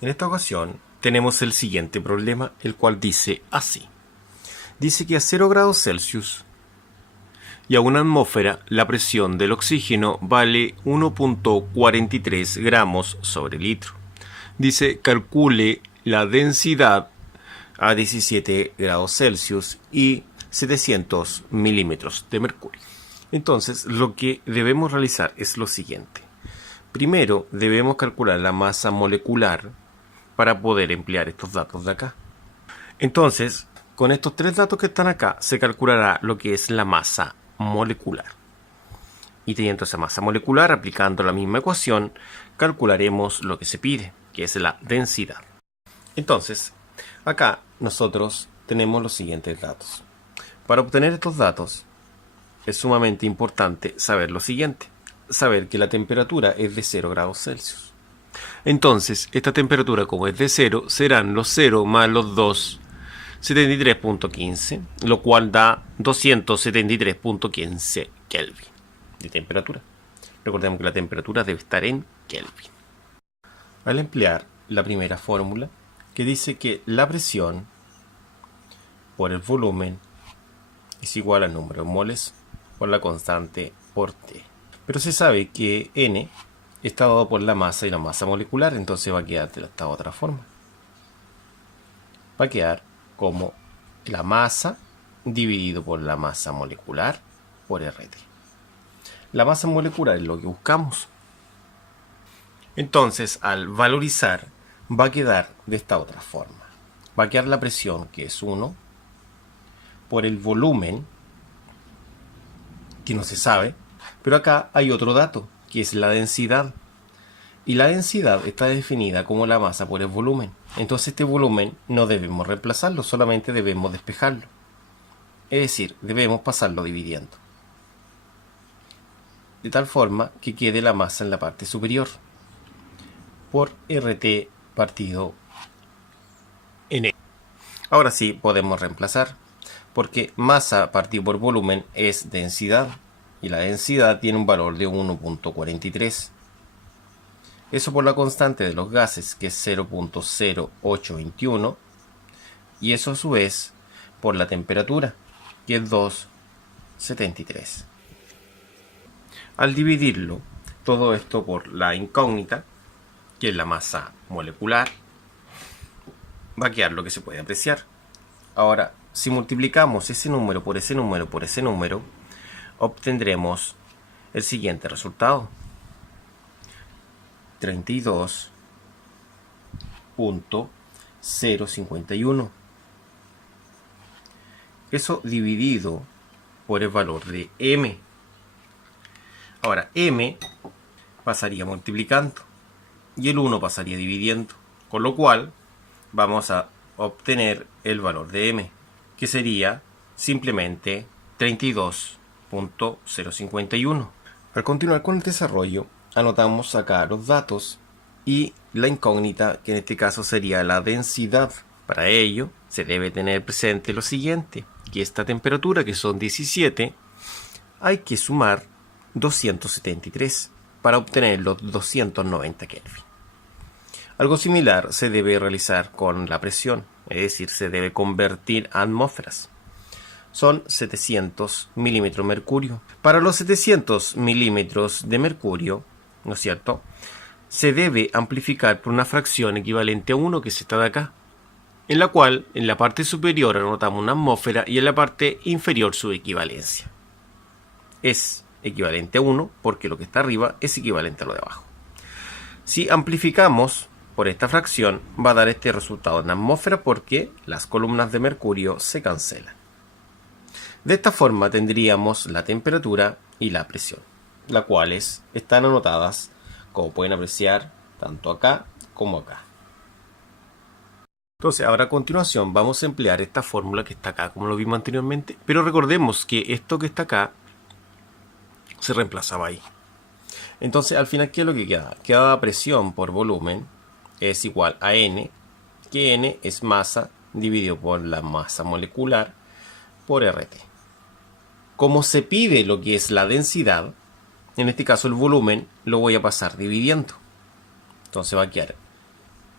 En esta ocasión tenemos el siguiente problema, el cual dice así. Dice que a 0 grados Celsius y a una atmósfera la presión del oxígeno vale 1.43 gramos sobre litro. Dice calcule la densidad a 17 grados Celsius y 700 milímetros de mercurio. Entonces lo que debemos realizar es lo siguiente. Primero debemos calcular la masa molecular para poder emplear estos datos de acá. Entonces, con estos tres datos que están acá, se calculará lo que es la masa molecular. Y teniendo esa masa molecular, aplicando la misma ecuación, calcularemos lo que se pide, que es la densidad. Entonces, acá nosotros tenemos los siguientes datos. Para obtener estos datos, es sumamente importante saber lo siguiente. Saber que la temperatura es de 0 grados Celsius. Entonces, esta temperatura, como es de 0, serán los 0 más los 2, 73.15, lo cual da 273.15 Kelvin de temperatura. Recordemos que la temperatura debe estar en Kelvin. Al emplear la primera fórmula, que dice que la presión por el volumen es igual al número de moles por la constante por T. Pero se sabe que N está dado por la masa y la masa molecular, entonces va a quedar de esta otra forma. Va a quedar como la masa dividido por la masa molecular por RT. La masa molecular es lo que buscamos. Entonces, al valorizar, va a quedar de esta otra forma. Va a quedar la presión, que es 1, por el volumen, que no se sabe, pero acá hay otro dato, que es la densidad. Y la densidad está definida como la masa por el volumen. Entonces este volumen no debemos reemplazarlo, solamente debemos despejarlo. Es decir, debemos pasarlo dividiendo. De tal forma que quede la masa en la parte superior. Por RT partido N. Ahora sí podemos reemplazar. Porque masa partido por volumen es densidad. Y la densidad tiene un valor de 1.43. Eso por la constante de los gases, que es 0.0821. Y eso a su vez por la temperatura, que es 2.73. Al dividirlo, todo esto por la incógnita, que es la masa molecular, va a quedar lo que se puede apreciar. Ahora, si multiplicamos ese número por ese número por ese número, obtendremos el siguiente resultado. 32.051. Eso dividido por el valor de M. Ahora, M pasaría multiplicando y el 1 pasaría dividiendo. Con lo cual, vamos a obtener el valor de M, que sería simplemente 32.051. Al continuar con el desarrollo, anotamos acá los datos y la incógnita, que en este caso sería la densidad. Para ello, se debe tener presente lo siguiente, que esta temperatura, que son 17, hay que sumar 273 para obtener los 290 Kelvin. Algo similar se debe realizar con la presión, es decir, se debe convertir a atmósferas. Son 700 milímetros de mercurio. Para los 700 milímetros de mercurio, ¿no es cierto?, se debe amplificar por una fracción equivalente a 1, que es esta de acá, en la cual en la parte superior anotamos una atmósfera y en la parte inferior su equivalencia. Es equivalente a 1 porque lo que está arriba es equivalente a lo de abajo. Si amplificamos por esta fracción, va a dar este resultado en atmósfera porque las columnas de mercurio se cancelan. De esta forma tendríamos la temperatura y la presión, las cuales están anotadas, como pueden apreciar, tanto acá como acá. Entonces, ahora a continuación vamos a emplear esta fórmula que está acá, como lo vimos anteriormente, pero recordemos que esto que está acá se reemplazaba ahí. Entonces, al final, ¿qué es lo que queda? Queda presión por volumen es igual a N, que N es masa dividido por la masa molecular por RT. Como se pide lo que es la densidad, en este caso el volumen, lo voy a pasar dividiendo. Entonces va a quedar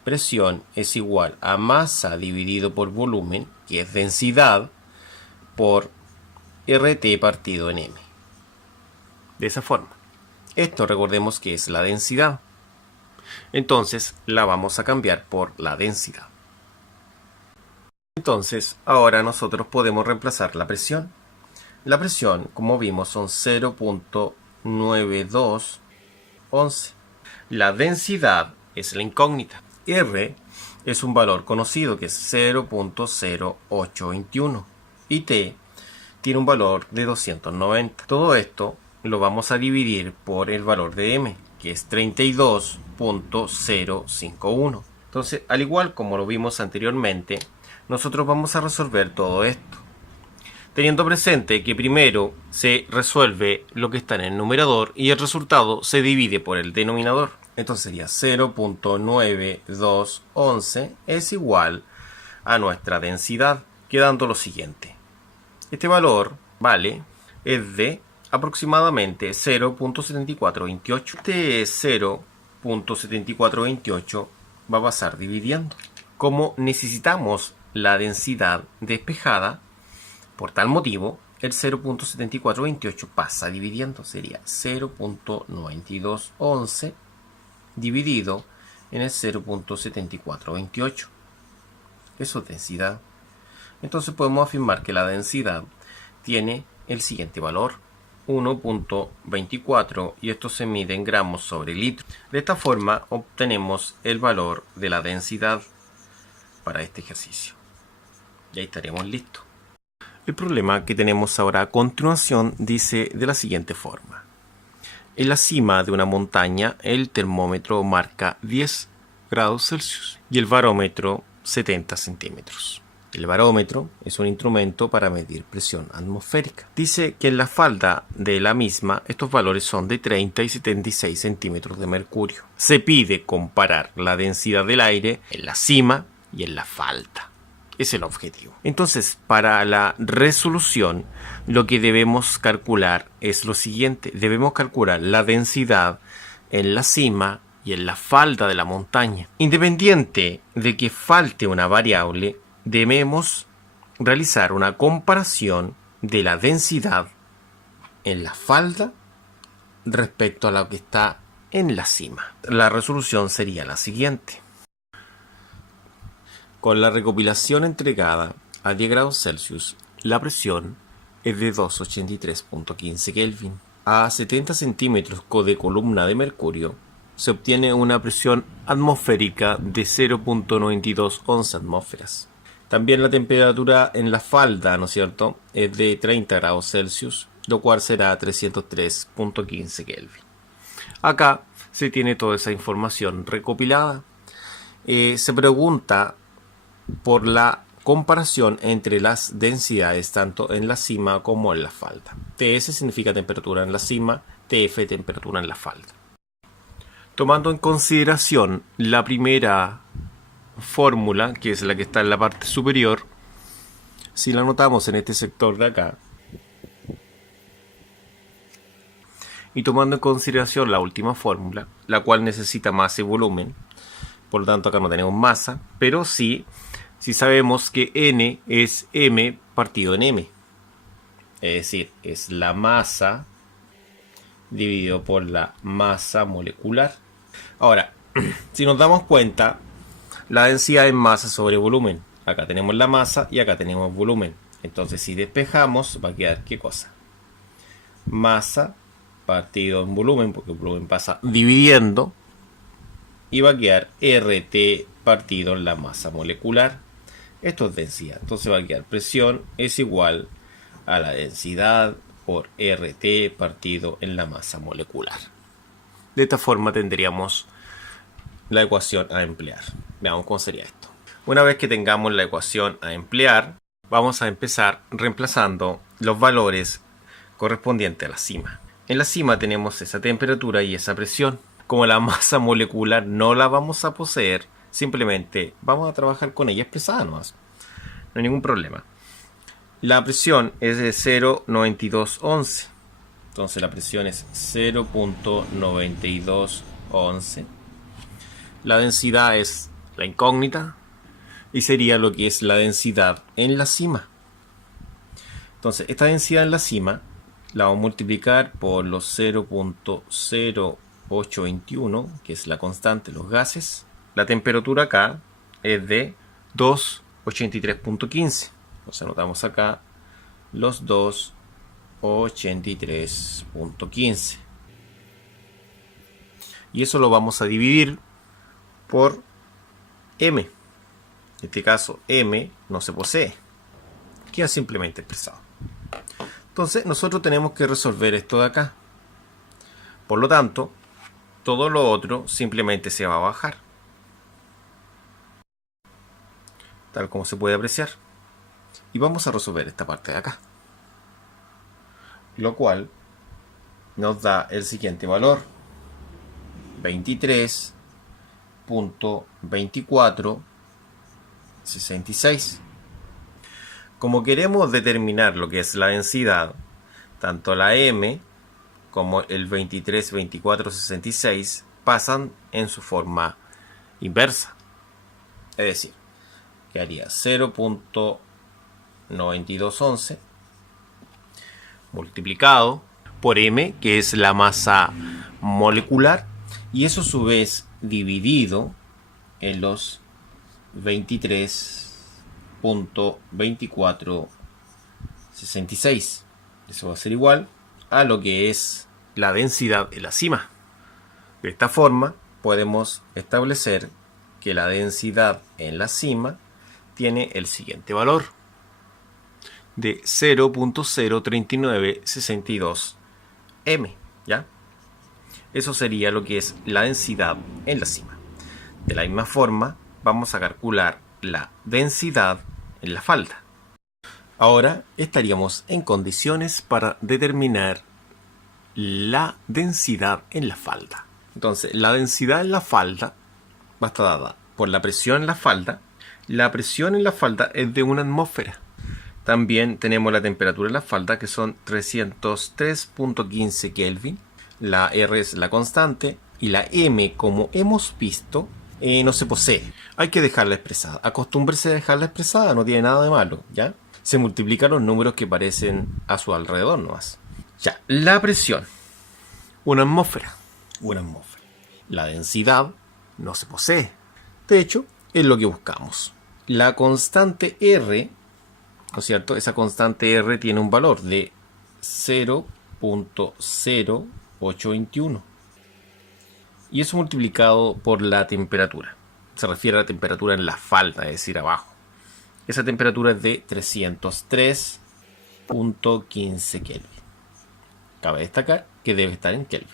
presión es igual a masa dividido por volumen, que es densidad, por RT partido en M. De esa forma. Esto recordemos que es la densidad. Entonces la vamos a cambiar por la densidad. Entonces ahora nosotros podemos reemplazar la presión. La presión, como vimos, son 0.9211. La densidad es la incógnita. R es un valor conocido que es 0.0821 y T tiene un valor de 290. Todo esto lo vamos a dividir por el valor de M, que es 32.051. Entonces, al igual como lo vimos anteriormente, nosotros vamos a resolver todo esto, teniendo presente que primero se resuelve lo que está en el numerador y el resultado se divide por el denominador. Entonces sería 0.9211 es igual a nuestra densidad, quedando lo siguiente. Este valor es de aproximadamente 0.7428. Este 0.7428 va a pasar dividiendo. Como necesitamos la densidad despejada, por tal motivo, el 0.7428 pasa dividiendo. Sería 0.9211 dividido en el 0.7428. Eso es densidad. Entonces podemos afirmar que la densidad tiene el siguiente valor: 1.24, y esto se mide en gramos sobre litro. De esta forma obtenemos el valor de la densidad para este ejercicio. Y ahí estaríamos listos. El problema que tenemos ahora a continuación dice de la siguiente forma. En la cima de una montaña el termómetro marca 10 grados Celsius y el barómetro 70 centímetros. El barómetro es un instrumento para medir presión atmosférica. Dice que en la falda de la misma estos valores son de 30 y 76 centímetros de mercurio. Se pide comparar la densidad del aire en la cima y en la falda. Es el objetivo. Entonces, para la resolución, lo que debemos calcular es lo siguiente. Debemos calcular la densidad en la cima y en la falda de la montaña. Independiente de que falte una variable, debemos realizar una comparación de la densidad en la falda respecto a lo que está en la cima. La resolución sería la siguiente. Con la recopilación entregada a 10 grados Celsius, la presión es de 283.15 Kelvin. A 70 centímetros de columna de mercurio se obtiene una presión atmosférica de 0.9211 atmósferas. También la temperatura en la falda, ¿no es cierto?, es de 30 grados Celsius, lo cual será 303.15 Kelvin. Acá se tiene toda esa información recopilada. Se pregunta por la comparación entre las densidades tanto en la cima como en la falda. TS significa temperatura en la cima, TF temperatura en la falda. Tomando en consideración la primera fórmula, que es la que está en la parte superior, si la anotamos en este sector de acá, y tomando en consideración la última fórmula, la cual necesita masa y volumen, por lo tanto acá no tenemos masa, pero sí sabemos que N es M partido en M. Es decir, es la masa dividido por la masa molecular. Ahora, si nos damos cuenta, la densidad es masa sobre volumen. Acá tenemos la masa y acá tenemos volumen. Entonces, si despejamos, va a quedar ¿qué cosa? Masa partido en volumen, porque el volumen pasa dividiendo. Y va a quedar RT partido en la masa molecular. Esto es densidad. Entonces va a quedar presión es igual a la densidad por RT partido en la masa molecular. De esta forma tendríamos la ecuación a emplear. Veamos cómo sería esto. Una vez que tengamos la ecuación a emplear, vamos a empezar reemplazando los valores correspondientes a la cima. En la cima tenemos esa temperatura y esa presión. Como la masa molecular no la vamos a poseer, simplemente vamos a trabajar con ella expresada nomás. No hay ningún problema. La presión es de 0.9211. Entonces la presión es 0.9211. La densidad es la incógnita, y sería lo que es la densidad en la cima. Entonces, esta densidad en la cima la vamos a multiplicar por los 0.0821, que es la constante de los gases. La temperatura acá es de 283.15. Entonces anotamos acá los 283.15. Y eso lo vamos a dividir por m. En este caso, m no se posee. Queda simplemente expresado. Entonces, nosotros tenemos que resolver esto de acá. Por lo tanto, todo lo otro simplemente se va a bajar. Tal como se puede apreciar. Y vamos a resolver esta parte de acá. Lo cual nos da el siguiente valor. 23.2466. Como queremos determinar lo que es la densidad, tanto la m como el 23.2466 pasan en su forma inversa. Es decir, que haría 0.9211 multiplicado por m, que es la masa molecular, y eso a su vez dividido en los 23.2466. Eso va a ser igual a lo que es la densidad en la cima. De esta forma podemos establecer que la densidad en la cima tiene el siguiente valor de 0.03962 m, ¿ya? Eso sería lo que es la densidad en la cima. De la misma forma, vamos a calcular la densidad en la falda. Ahora estaríamos en condiciones para determinar la densidad en la falda. Entonces, la densidad en la falda va a estar dada por la presión en la falda. La presión en la falda es de 1 atmósfera. También tenemos la temperatura en la falda, que son 303.15 Kelvin. La R es la constante y la M, como hemos visto, no se posee. Hay que dejarla expresada. Acostúmbrese a dejarla expresada, no tiene nada de malo, ¿ya? Se multiplican los números que aparecen a su alrededor nomás. Ya, la presión. 1 atmósfera. 1 atmósfera. La densidad no se posee. De hecho, es lo que buscamos. La constante R, ¿no es cierto? Esa constante R tiene un valor de 0.0821. Y eso multiplicado por la temperatura. Se refiere a la temperatura en la falda, es decir, abajo. Esa temperatura es de 303.15 Kelvin. Cabe destacar que debe estar en Kelvin.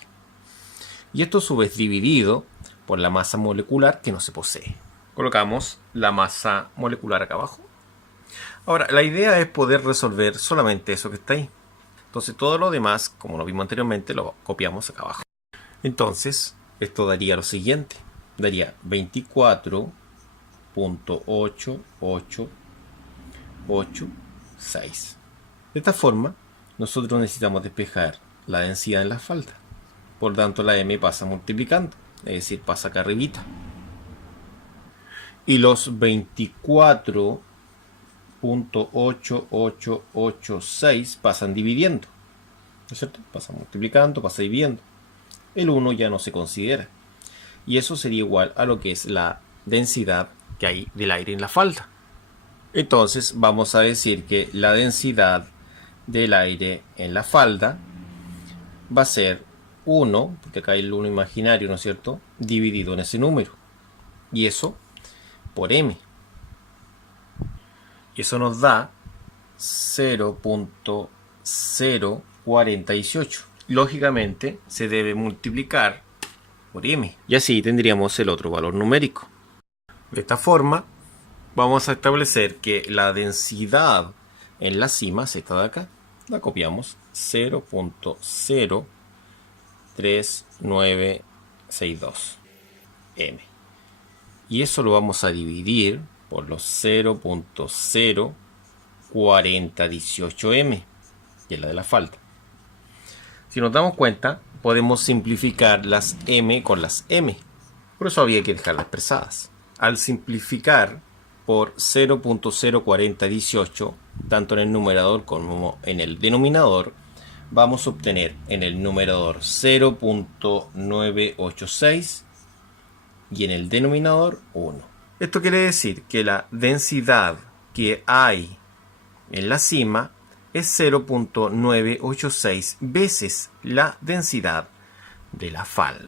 Y esto a su vez dividido por la masa molecular que no se posee. Colocamos la masa molecular acá abajo. Ahora, la idea es poder resolver solamente eso que está ahí. Entonces todo lo demás, como lo vimos anteriormente, lo copiamos acá abajo. Entonces, esto daría lo siguiente. Daría 24.8886. De esta forma, nosotros necesitamos despejar la densidad en la falda. Por tanto, la m pasa multiplicando, es decir, pasa acá arribita. Y los 24.8886 pasan dividiendo, ¿no es cierto? Pasa multiplicando, pasa dividiendo. El 1 ya no se considera. Y eso sería igual a lo que es la densidad que hay del aire en la falda. Entonces vamos a decir que la densidad del aire en la falda va a ser 1, porque acá hay el 1 imaginario, ¿no es cierto?, dividido en ese número. Y eso por m. Y eso nos da 0.048. Lógicamente se debe multiplicar por m. Y así tendríamos el otro valor numérico. De esta forma vamos a establecer que la densidad en la cima, esta de acá, la copiamos 0.03962 m. Y eso lo vamos a dividir por los 0.04018 m, que es la de la falda. Si nos damos cuenta, podemos simplificar las m con las m. Por eso había que dejarlas expresadas. Al simplificar por 0.04018, tanto en el numerador como en el denominador, vamos a obtener en el numerador 0.986 y en el denominador 1. Esto quiere decir que la densidad que hay en la cima es 0.986 veces la densidad de la falda.